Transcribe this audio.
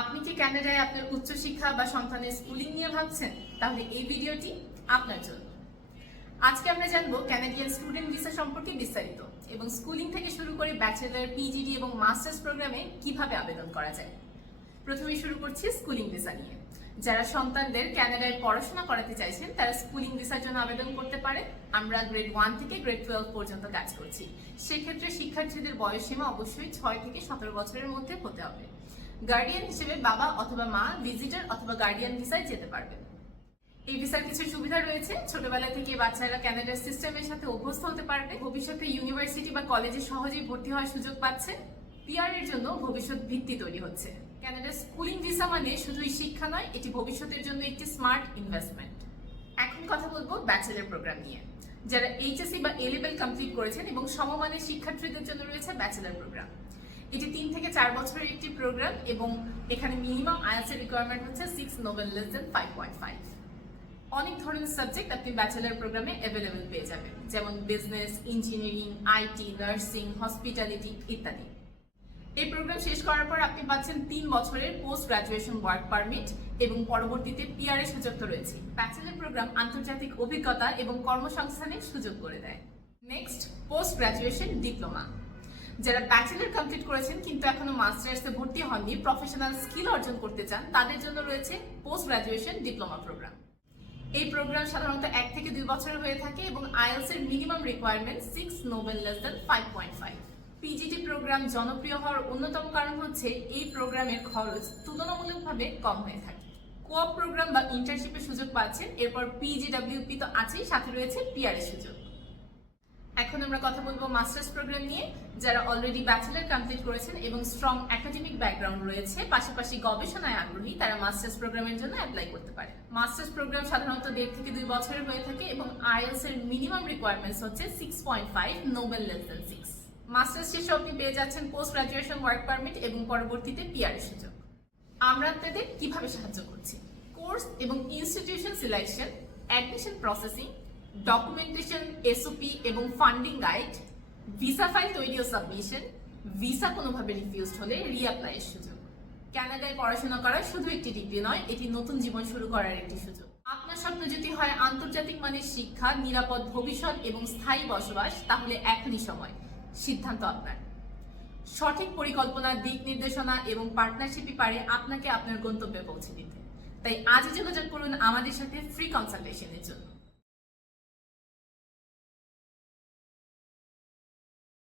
আপনি কি কানাডায় আপনার উচ্চশিক্ষা বা সন্তানের স্কুলিং নিয়ে ভাবছেন? তাহলে এই ভিডিওটি আপনার জন্য। আজকে আমরা জানব ক্যানাডিয়ান স্টুডেন্ট ভিসা সম্পর্কে বিস্তারিত এবং স্কুলিং থেকে শুরু করে ব্যাচেলার পিজিডি এবং মাস্টার্স প্রোগ্রামে কীভাবে আবেদন করা যায়। প্রথমে শুরু করছি স্কুলিং ভিসা নিয়ে। যারা সন্তানদের ক্যানাডায় পড়াশোনা করাতে চাইছেন, তারা স্কুলিং ভিসার জন্য আবেদন করতে পারে। আমরা গ্রেড ওয়ান থেকে গ্রেড টুয়েলভ পর্যন্ত কাজ করছি। সেক্ষেত্রে শিক্ষার্থীদের বয়সসীমা অবশ্যই ছয় থেকে সতেরো বছরের মধ্যে হতে হবে। গার্ডিয়ান হিসেবে বাবা অথবা মা ভিজিটার অথবা গার্ডিয়ান ভিসায় যেতে পারবে এই ভিসার কিছু সুবিধা রয়েছে। ছোটবেলা থেকে বাচ্চারা কানাডার সিস্টেমের সাথে অভ্যস্ত হতে পারবে। ভবিষ্যতে ইউনিভার্সিটি বা কলেজে সহজেই ভর্তি হওয়ার সুযোগ পাচ্ছে। পিআর এর জন্য ভবিষ্যৎ ভিত্তি তৈরি হচ্ছে। ক্যানাডার স্কুলিং ভিসা মানে শুধুই শিক্ষা নয়, এটি ভবিষ্যতের জন্য একটি স্মার্ট ইনভেস্টমেন্ট এখন কথা বলব ব্যাচেলার প্রোগ্রাম নিয়ে। যারা এইচএসসি বা এ লেভেল কমপ্লিট করেছেন এবং সমমানের শিক্ষার্থীদের জন্য রয়েছে ব্যাচেলার প্রোগ্রাম এটি তিন থেকে চার বছরের একটি প্রোগ্রাম এবং এখানে মিনিমাম আইএলসের রিকোয়ারমেন্ট হচ্ছে six no band less than five point five অনেক ধরনের সাবজেক্ট আপনি ব্যাচেলার প্রোগ্রামে অ্যাভেলেবেল পেয়ে যাবেন, যেমন business engineering IT nursing hospitality ইত্যাদি। এই প্রোগ্রাম শেষ করার পর আপনি পাচ্ছেন তিন বছরের পোস্ট গ্রাজুয়েশন ওয়ার্ক পারমিট এবং পরবর্তীতে পিআর এর সুযোগ তো রয়েছে ব্যাচেলার প্রোগ্রাম আন্তর্জাতিক অভিজ্ঞতা এবং কর্মসংস্থানের সুযোগ করে দেয়। নেক্সট পোস্ট গ্রাজুয়েশন ডিপ্লোমা যারা ব্যাচেলার কমপ্লিট করেছেন কিন্তু এখনও মাস্টার্সে ভর্তি হননি প্রফেশনাল স্কিল অর্জন করতে চান, তাদের জন্য রয়েছে পোস্ট গ্রাজুয়েশন ডিপ্লোমা প্রোগ্রাম এই প্রোগ্রাম সাধারণত এক থেকে দুই বছরের হয়ে থাকে এবং আইএলস এর minimum requirement six no band less than five point five PGT program জনপ্রিয় হওয়ার অন্যতম কারণ হচ্ছে এই প্রোগ্রামের খরচ তুলনামূলকভাবে কম হয়ে থাকে। কোঅপ প্রোগ্রাম বা ইন্টার্নশিপের সুযোগ পাচ্ছেন, এরপর পিজিডব্লিউপি তো আছেই, সাথে রয়েছে পিআর সুযোগ। এখন আমরা কথা বলব মাস্টার্স প্রোগ্রাম নিয়ে, যারা অলরেডি ব্যাচেলার কমপ্লিট করেছেন এবং স্ট্রং একাডেমিক ব্যাকগ্রাউন্ড রয়েছে, পাশাপাশি গবেষণায় আগ্রহী, তারা মাস্টার্স প্রোগ্রামের জন্য অ্যাপ্লাই করতে পারে। মাস্টার্স প্রোগ্রাম সাধারণত দেড় থেকে দুই বছরের হয়ে থাকে এবং আইএলস এর মিনিমাম রিকোয়ারমেন্টস হচ্ছে six point five no band less than six masters শেষে আপনি পেয়ে যাচ্ছেন পোস্ট গ্রাজুয়েশন ওয়ার্ক পারমিট এবং পরবর্তীতে পিআর সুযোগ। আমরা আপনাদের কীভাবে সাহায্য করছি? কোর্স এবং institution selection admission processing documentation SOP এবং ফান্ডিং গাইড ভিসা ফাইল তৈরি ও সাবমিশন ভিসা কোনোভাবে রিফিউজড হলে রিঅ্যাপ্লাইয়ের সুযোগ। কানাডায় পড়াশোনা করা শুধু একটি ডিগ্রি নয়, এটি নতুন জীবন শুরু করার একটি সুযোগ। আপনার স্বপ্ন যদি হয় আন্তর্জাতিক মানের শিক্ষা, নিরাপদ ভবিষ্যৎ এবং স্থায়ী বসবাস, তাহলে এখনই সময়। সিদ্ধান্ত আপনার। সঠিক পরিকল্পনা, দিক নির্দেশনা এবং পার্টনারশিপই পারে আপনাকে আপনার গন্তব্যে পৌঁছে দিতে। তাই আজই যোগাযোগ করুন আমাদের সাথে ফ্রি কনসালটেশনের জন্য।